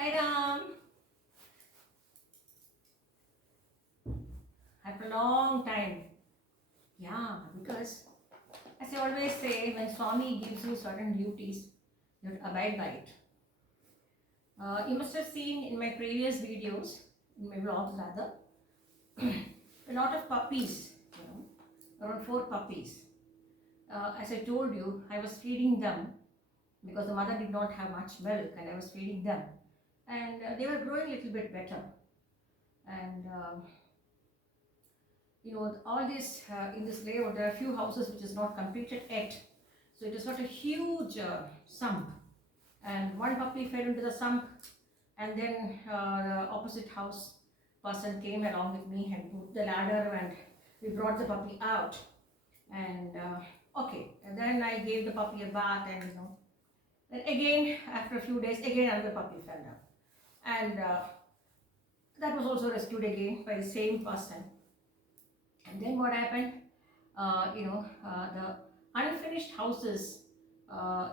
Hi Ram. After a long time. Yeah, because as I always say, when Swami gives you certain duties, you have to abide by it. You must have seen in my previous videos, in my vlogs rather, a lot of puppies, around 4 puppies. As I told you, I was feeding them because the mother did not have much milk and I was feeding them. And they were growing a little bit better. And all this in this layout, there are a few houses which is not completed yet. So it is got a huge sump, and one puppy fell into the sump, and then the opposite house person came along with me and put the ladder, and we brought the puppy out. And okay, and then I gave the puppy a bath, and then again after a few days, again another puppy fell down, and that was also rescued again by the same person. And then what happened? The unfinished houses,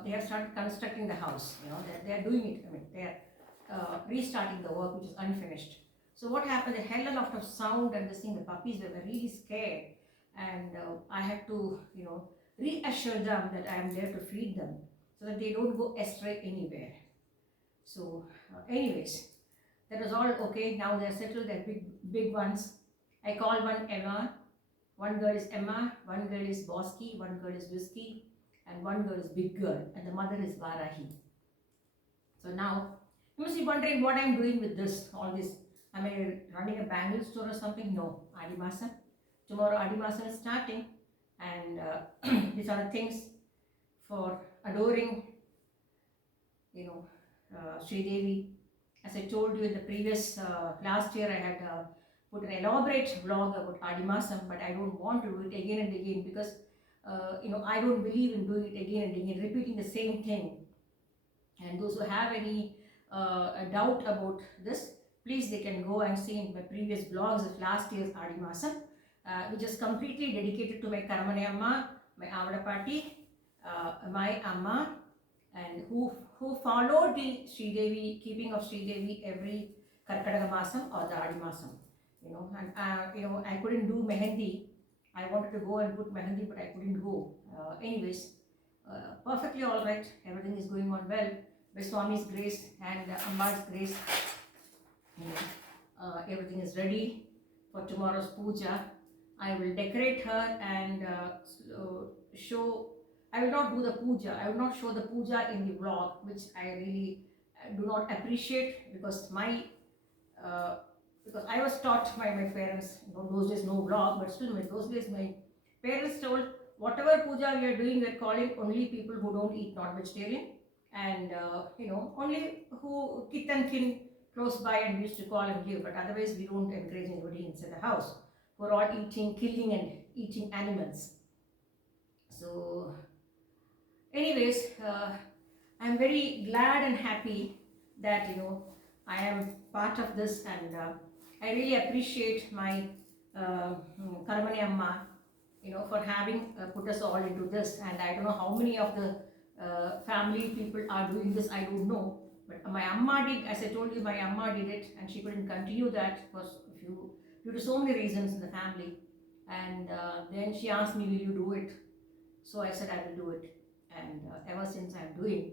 they have started constructing the house. They are doing it. I mean, they are restarting the work which is unfinished. So what happened? They held a lot of sound and this thing. The puppies were really scared, and I had to, reassure them that I am there to feed them, so that they don't go astray anywhere. So, anyways, that was all okay. Now they're settled. They're big ones. I call one Emma. One girl is Emma, one girl is Bosky, one girl is Whiskey, and one girl is Big Girl, and the mother is Varahi. So now, you must be wondering what I'm doing with this, all this. Am I running a bangle store or something? No, Adi Masam. Tomorrow Adi Masam is starting, and these are the things for adoring, Sri Devi. As I told you in the previous, last year I had put an elaborate vlog about Adimasam, but I don't want to do it again and again because, I don't believe in doing it again and again, repeating the same thing. And those who have any a doubt about this, please they can go and see in my previous vlogs of last year's Adimasam, which is completely dedicated to my Karamane Amma, my Avadapati, my Amma, and who followed the Sri Devi, keeping of Sri Devi every Karkadaga Masam or the Adi Masam. And I couldn't do Mehendi. I wanted to go and put Mehendi, but I couldn't go. Anyways, perfectly all right. Everything is going on well. By Swami's grace and Amba's grace, everything is ready for tomorrow's puja. I will decorate her and show. I will not do the puja. I will not show the puja in the vlog, which I really do not appreciate because because I was taught by my parents. Those days no vlog, but still, those days my parents told whatever puja we are doing, we are calling only people who don't eat non-vegetarian, and only who kith and kin close by and we used to call and give. But otherwise, we don't encourage anybody inside the house. We're all killing and eating animals. So anyways, I'm very glad and happy that I am part of this, and I really appreciate my Karamani Amma, for having put us all into this. And I don't know how many of the family people are doing this, I don't know. But my Amma did, as I told you, my Amma did it, and she couldn't continue that because due to so many reasons in the family. And then she asked me, will you do it? So I said, I will do it. And ever since I'm doing,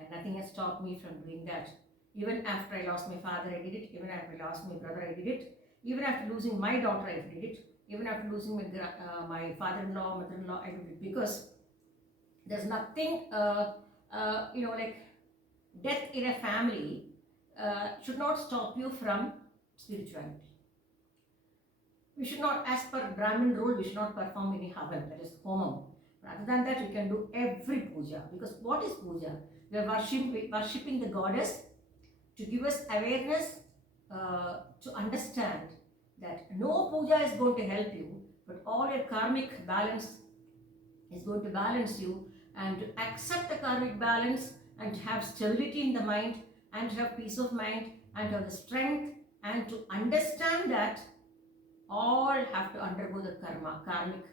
and nothing has stopped me from doing that. Even after I lost my father, I did it. Even after I lost my brother, I did it. Even after losing my daughter, I did it. Even after losing my father-in-law, mother-in-law, I did it because there's nothing, like death in a family should not stop you from spirituality. We should not, as per Brahmin rule, we should not perform any havan, that is homam. Rather than that, we can do every puja. Because what is puja? We are worshipping the goddess to give us awareness, to understand that no puja is going to help you, but all your karmic balance is going to balance you, and to accept the karmic balance and to have stability in the mind and to have peace of mind and to have the strength and to understand that all have to undergo the karmic,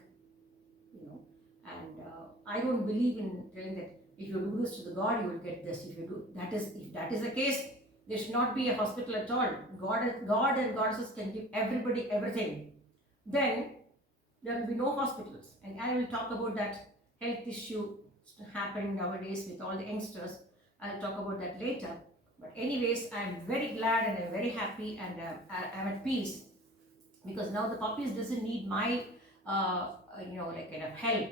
and I don't believe in telling that if you do this to the God, you will get this. If that is the case, There should not be a hospital at all. God and goddesses can give everybody everything. Then there will be no hospitals. And I will talk about that health issue happening nowadays with all the youngsters. I'll talk about that later. But anyways, I'm very glad and I'm very happy, and I'm at peace, because now the puppies doesn't need my like kind of help.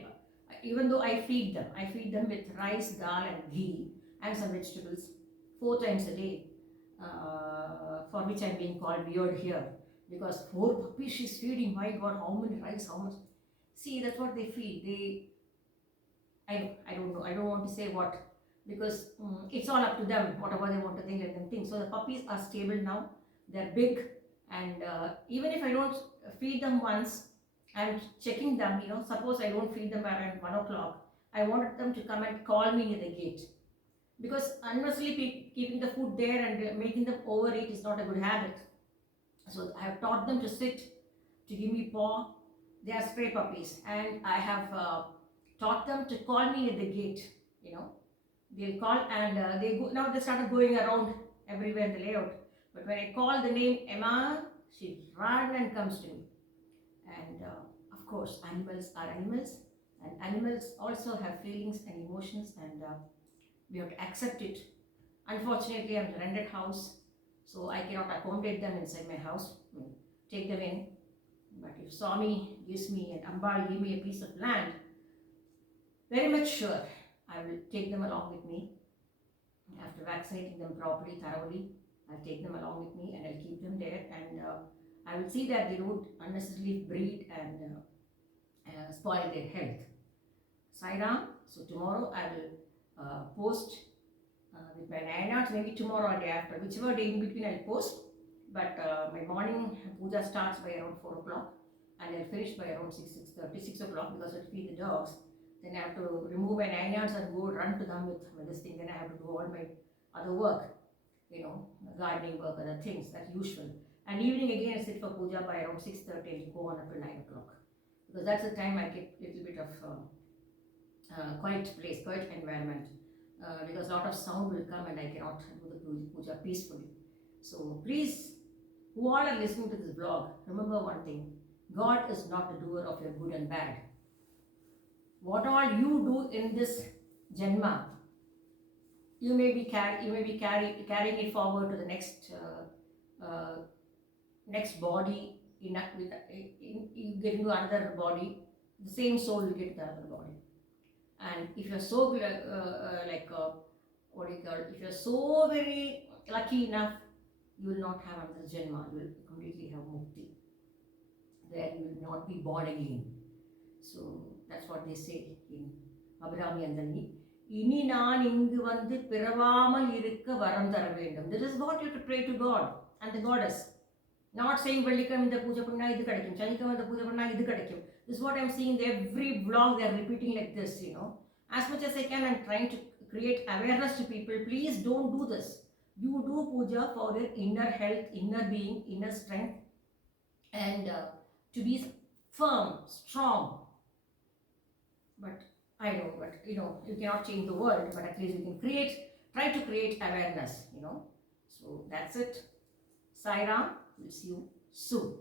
Even though I feed them with rice, dal and ghee and some vegetables 4 times a day, for which I'm being called weird here, because 4 puppies she's feeding. My God, how many rice, how much? See, that's what they feed. I don't know. I don't want to say what, because it's all up to them. Whatever they want to think, let them think. So the puppies are stable now. They're big, and even if I don't feed them once, I'm checking them. Suppose I don't feed them around 1 o'clock. I wanted them to come and call me near the gate, because unnecessarily keeping the food there and making them overeat is not a good habit. So I have taught them to sit, to give me paw. They are stray puppies, and I have taught them to call me at the gate. They'll call, and they go. Now they started going around everywhere in the layout. But when I call the name Emma, she runs and comes to me. And of course, animals are animals, and animals also have feelings and emotions, and we have to accept it. Unfortunately, I'm in a rented house, so I cannot accommodate them inside my house, take them in. But if Swami gives me, and Ambal give me a piece of land, very much sure I will take them along with me. After vaccinating them properly, thoroughly, I'll take them along with me and I'll keep them there, and I will see that they don't unnecessarily breed and spoil their health. Sai Ram. So tomorrow I will post with my 9 hours, maybe tomorrow or day after, whichever day in between I'll post. But my morning puja starts by around 4 o'clock, and I'll finish by around 6:30, 6 o'clock, because I have to feed the dogs. Then I have to remove my 9 yards and go run to them with this thing. Then I have to do all my other work, gardening work, other things, that's usual. And evening again I sit for puja by around 6:30 and go on up to 9 o'clock. Because that's the time I get a little bit of quiet place, quiet environment. Because a lot of sound will come and I cannot do the puja peacefully. So please, who all are listening to this vlog, remember one thing: God is not the doer of your good and bad. What all you do in this Janma, you may be carrying it forward to the next body. You get into another body, the same soul will get to the other body. And if you're so if you're so very lucky enough, you will not have another Janma. You will completely have mukti. There you will not be born again. So that's what they say in Abhirami Andani. Ini naan ingu vandu piravamal irukka varam thara vendum. This is what you have to pray to God and the goddess. Not saying Vellikam in the puja panna idu kadikkum, Shanikam in the puja panna idu kadikkum. This is what I am seeing in every vlog. They are repeating like this, As much as I can, I am trying to create awareness to people. Please don't do this. You do puja for your inner health, inner being, inner strength, and to be firm, strong. But I know, you cannot change the world, but at least you can try to create awareness, So that's it. Sai Ram, we'll see you soon.